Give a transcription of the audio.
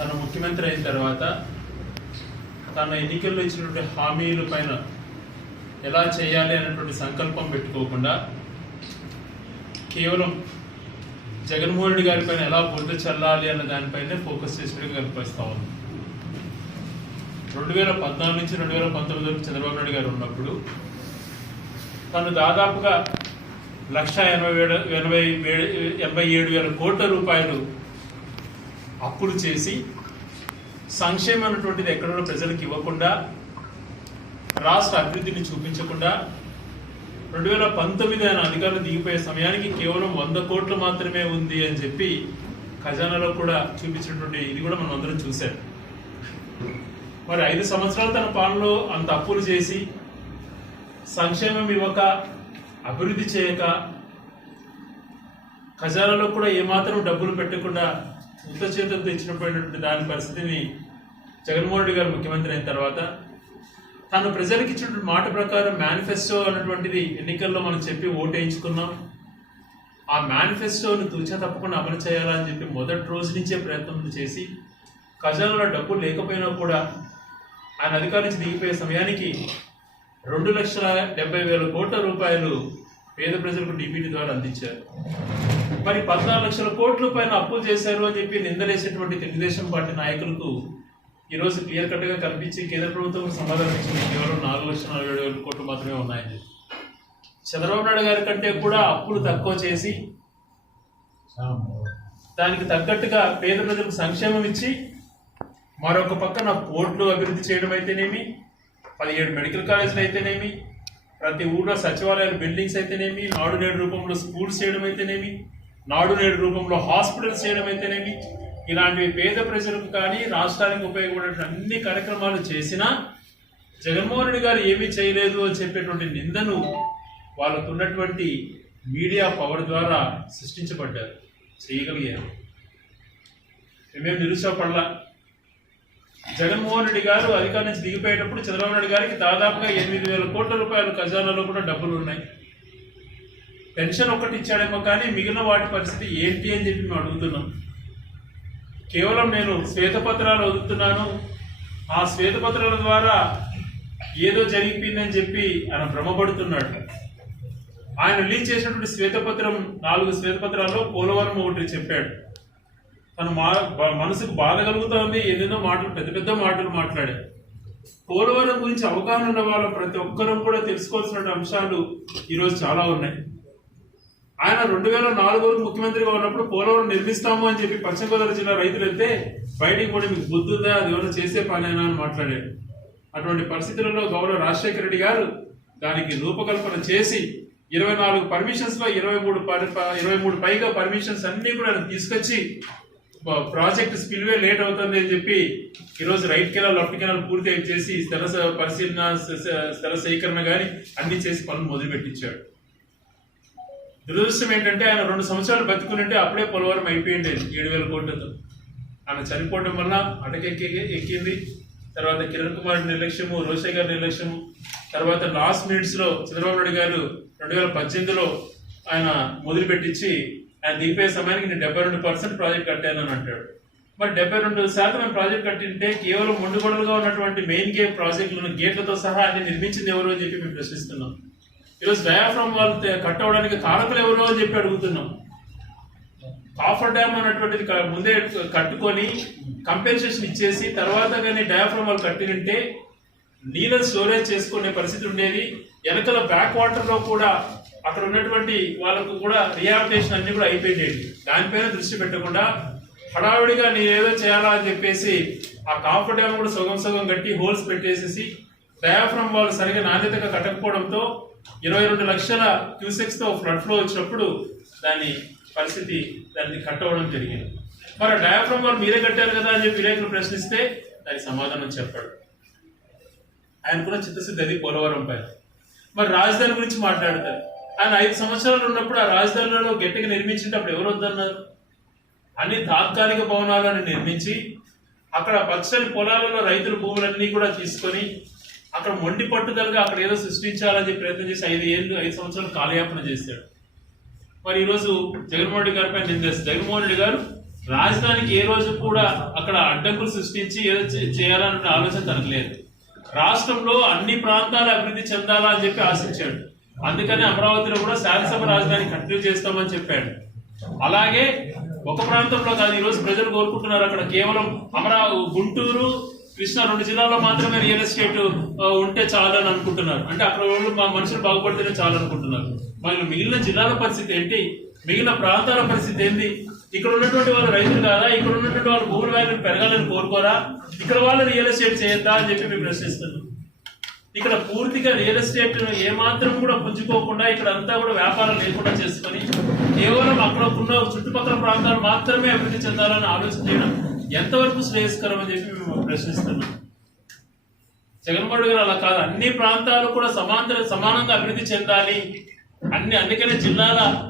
తను ముఖ్యమంత్రి అయిన తర్వాత తన ఎన్నికల్లో ఇచ్చినటువంటి హామీల పైన ఎలా చేయాలి అనేటువంటి సంకల్పం పెట్టుకోకుండా కేవలం జగన్మోహన్ రెడ్డి గారి పైన ఎలా బురద చల్లాలి అన్న దానిపైనే ఫోకస్ చేసినట్టుగా కనిపిస్తా ఉంది. 2014 నుంచి 2019 వరకు చంద్రబాబు నాయుడు గారు ఉన్నప్పుడు తను దాదాపుగా 1,87,000 కోట్ల రూపాయలు అప్పులు చేసి సంక్షేమం అన్నటువంటిది ఎక్కడో ప్రజలకు ఇవ్వకుండా, రాష్ట్ర అభివృద్ధిని చూపించకుండా 2019 ఆయన అధికారులు దిగిపోయే సమయానికి కేవలం 100 కోట్లు మాత్రమే ఉంది అని చెప్పి ఖజానాలో కూడా చూపించినటువంటి ఇది కూడా మనం అందరం చూశాం. మరి 5 సంవత్సరాలు తన పాలనలో అంత అప్పులు చేసి సంక్షేమం ఇవ్వక, అభివృద్ధి చేయక, ఖజానాలో కూడా ఏమాత్రం డబ్బులు పెట్టకుండా ఉత్త చేతులతో ఇచ్చినటువంటి దాని పరిస్థితిని జగన్మోహన్ రెడ్డి గారు ముఖ్యమంత్రి అయిన తర్వాత తాను ప్రజలకు ఇచ్చినటువంటి మాట ప్రకారం మేనిఫెస్టో అన్నటువంటిది ఎన్నికల్లో మనం చెప్పి ఓటేయించుకున్నాం. ఆ మేనిఫెస్టోను తూచా తప్పకుండా అమలు చేయాలని చెప్పి మొదటి రోజు నుంచే ప్రయత్నం చేసి ఖజానాలో డబ్బులు లేకపోయినా కూడా ఆయన అధికారం నుంచి దిగిపోయే సమయానికి 2,70,000 కోట్ల రూపాయలు పేద ప్రజలకు డీబీటీ ద్వారా అందించారు. మరి 14 లక్షల కోట్ల రూపాయలు అప్పులు చేశారు అని చెప్పి నిందలేసేటువంటి తెలుగుదేశం పార్టీ నాయకులకు ఈరోజు క్లియర్ కట్గా కనిపించి కేంద్ర ప్రభుత్వం సమాధానం ఇచ్చింది కేవలం 4,47,000 కోట్లు మాత్రమే ఉన్నాయని. చంద్రబాబు నాయుడు గారి కంటే కూడా అప్పులు తక్కువ చేసి దానికి తగ్గట్టుగా పేద ప్రజలకు సంక్షేమం ఇచ్చి మరొక పక్కన పోర్టులు అభివృద్ధి చేయడం అయితేనేమి, 17 మెడికల్ కాలేజీలు అయితేనేమి, ప్రతి ఊళ్ళో సచివాలయాల బిల్డింగ్స్ అయితేనేమి, నాడు నేడు రూపంలో స్కూల్స్ చేయడం అయితేనేమి, నాడు నేడు రూపంలో హాస్పిటల్స్ చేయడం అయితేనేమి, ఇలాంటివి పేద ప్రజలకు కానీ రాష్ట్రానికి ఉపయోగపడే అన్ని కార్యక్రమాలు చేసినా జగన్మోహన్ రెడ్డి గారు ఏమీ చేయలేదు అని చెప్పేటువంటి నిందను వాళ్ళకు ఉన్నటువంటి మీడియా పవర్ ద్వారా సృష్టించబడ్డారు, చేయగలిగారు. మేమేం నిరుత్సాహపడలా. జగన్మోహన్ రెడ్డి గారు అధికారం నుంచి దిగిపోయేటప్పుడు చంద్రబాబు నాయుడు గారికి దాదాపుగా 8,000 కోట్ల రూపాయలు ఖజానాలో కూడా డబ్బులు ఉన్నాయి. పెన్షన్ ఒక్కటి ఇచ్చాడేమో కానీ మిగిలిన వాటి పరిస్థితి ఏంటి అని చెప్పి మేము అడుగుతున్నాం. కేవలం నేను శ్వేతపత్రాలు వదులుతున్నాను, ఆ శ్వేతపత్రాల ద్వారా ఏదో జరిగిపోయిందని చెప్పి ఆయన భ్రమపడుతున్నాడు. ఆయన రిలీజ్ చేసినటువంటి శ్వేతపత్రం 4 శ్వేతపత్రాల్లో పోలవరం ఒకటి చెప్పాడు. తను మనసుకు బాధ కలుగుతా ఉంది, ఏదేదో మాటలు పెద్ద పెద్ద మాటలు మాట్లాడాడు. పోలవరం గురించి అవగాహన ఉన్న వాళ్ళ ప్రతి ఒక్కరూ కూడా తెలుసుకోవాల్సిన అంశాలు ఈరోజు చాలా ఉన్నాయి. ఆయన 2004 వరకు ముఖ్యమంత్రిగా ఉన్నప్పుడు పోలవరం నిర్మిస్తాము అని చెప్పి పశ్చిమ గోదావరి జిల్లా రైతులు వెళ్తే బయటికి కూడా మీకు బుద్ధుందా, అది ఎవరైనా చేసే పనేనా అని మాట్లాడాడు. అటువంటి పరిస్థితులలో గౌరవ రాజశేఖర రెడ్డి గారు దానికి రూపకల్పన చేసి 24 పర్మిషన్స్ లో 23 పైగా పర్మిషన్స్ అన్ని కూడా ఆయన తీసుకొచ్చి ప్రాజెక్ట్ స్పిల్వే లేట్ అవుతుంది అని చెప్పి ఈరోజు రైట్ కెనాల్, లెఫ్ట్ కెనాల్ పూర్తి చేసి స్థల పరిశీలన, స్థల సేకరణ కానీ అన్ని చేసి పనులు మొదలుపెట్టించాడు. దురదృష్టం ఏంటంటే ఆయన 2 సంవత్సరాలు బతుకునింటే అప్పుడే పోలవరం అయిపోయింది 7,000 కోట్లతో. ఆయన చనిపోవడం వల్ల ఎక్కింది. తర్వాత కిరణ్ కుమార్ నిర్లక్ష్యము, రోషయ్య గారి నిర్లక్ష్యము, తర్వాత లాస్ట్ మినిట్స్ లో చంద్రబాబు నాయుడు గారు 2018లో ఆయన మొదలుపెట్టించి ఆయన దిగిపోయే సమయానికి నేను 72% ప్రాజెక్ట్ కట్టానని అంటాడు. మరి 72% ప్రాజెక్ట్ కట్టింటే కేవలం మొండుగొడలుగా ఉన్నటువంటి మెయిన్ గేట్ ప్రాజెక్టులను గేట్లతో సహా అన్ని నిర్మించింది ఎవరు అని చెప్పి మేము ప్రశ్నిస్తున్నాం. ఈరోజు డయాఫ్రామ్ వాళ్ళు కట్టవడానికి కారకులు ఎవరు అని చెప్పి అడుగుతున్నాం. కాఫర్ డ్యామ్ అన్నటువంటిది ముందే కట్టుకొని కంపెన్సేషన్ ఇచ్చేసి తర్వాత కానీ డయాఫ్రామ్ వాళ్ళు కట్టినంటే నీళ్ళని స్టోరేజ్ చేసుకునే పరిస్థితి ఉండేది. వెనకల బ్యాక్ వాటర్ లో కూడా అక్కడ ఉన్నటువంటి వాళ్ళకు కూడా రిహాబిలిటేషన్ అన్ని కూడా అయిపోయింది. దానిపైన దృష్టి పెట్టకుండా హడావిడిగా నేను ఏదో చేయాలా అని చెప్పేసి ఆ కాఫర్ డ్యామ్ కూడా సగం కట్టి హోల్స్ పెట్టేసేసి డయాఫ్రామ్ వాళ్ళు సరిగా నాణ్యతగా కట్టకపోవడంతో 22 లక్షల క్యూసెక్స్ తో ఫ్లడ్ ఫ్లో వచ్చినప్పుడు దాన్ని కట్టవడం జరిగింది. మరి డయాఫ్రామ్ వాళ్ళు మీరే కట్టారు కదా అని చెప్పి విలేకరులు ప్రశ్నిస్తే దానికి సమాధానం చెప్పాడు. ఆయన కూడా చిత్తశుద్ధి అది పోలవరం పైన. మరి రాజధాని గురించి మాట్లాడతారు. ఆయన 5 సంవత్సరాలు ఉన్నప్పుడు ఆ రాజధానిలో గట్టిగా నిర్మించినప్పుడు ఎవరు వద్దన్నారు? అన్ని తాత్కాలిక భవనాలను నిర్మించి అక్కడ పచ్చని పొలాలలో రైతుల భూములన్నీ కూడా తీసుకొని అక్కడ మొండి పట్టుదలగా అక్కడ ఏదో సృష్టించాలని చెప్పి ప్రయత్నం చేసి 5 సంవత్సరాలు కాలయాపన చేశాడు. మరి ఈరోజు జగన్మోహన్ రెడ్డి గారిపై నిందేస్తారు. జగన్మోహన్ రెడ్డి గారు రాజధానికి ఏ రోజు కూడా అక్కడ అడ్డంకులు సృష్టించి ఏదో చేయాలన్న ఆలోచన తనకు లేదు. రాష్ట్రంలో అన్ని ప్రాంతాలు అభివృద్ధి చెందాలా అని చెప్పి ఆశించాడు. అందుకని అమరావతిలో కూడా శాసనసభ రాజధాని కంటిన్యూ చేస్తామని చెప్పాడు. అలాగే ఒక ప్రాంతంలో కాదు, ఈ రోజు ప్రజలు కోరుకుంటున్నారు అక్కడ కేవలం గుంటూరు, కృష్ణా 2 జిల్లాల్లో మాత్రమే రియల్ ఎస్టేట్ ఉంటే చాలు అని అనుకుంటున్నారు. అంటే అక్కడ వాళ్ళు మా మనుషులు బాగుపడితేనే చాలు అనుకుంటున్నారు. మరి మిగిలిన జిల్లాల పరిస్థితి ఏంటి? మిగిలిన ప్రాంతాల పరిస్థితి ఏంటి? ఇక్కడ ఉన్నటువంటి వాళ్ళు రైతులు కాదా? ఇక్కడ ఉన్నటువంటి వాళ్ళు భూముల వాల్యూలు పెరగాలని కోరుకోరా? ఇక్కడ వాళ్ళు రియల్ ఎస్టేట్ చేయొద్దా అని చెప్పి మేము ప్రశ్నిస్తున్నాం. ఇక్కడ పూర్తిగా రియల్ ఎస్టేట్ ఏమాత్రం కూడా పుంజుకోకుండా ఇక్కడ అంతా కూడా వ్యాపారం లేకుండా చేసుకొని కేవలం అక్కడ ఉన్న చుట్టుపక్కల ప్రాంతాలు మాత్రమే అభివృద్ధి చెందాలని ఆలోచన చేయడం ఎంతవరకు శ్రేయస్కరం అని చెప్పి మేము ప్రశ్నిస్తున్నాం. జగన్మోహన్ రెడ్డి గారు అలా కాదు, అన్ని ప్రాంతాలు కూడా సమానంగా అభివృద్ధి చెందాలి. అందుకనే జిల్లాల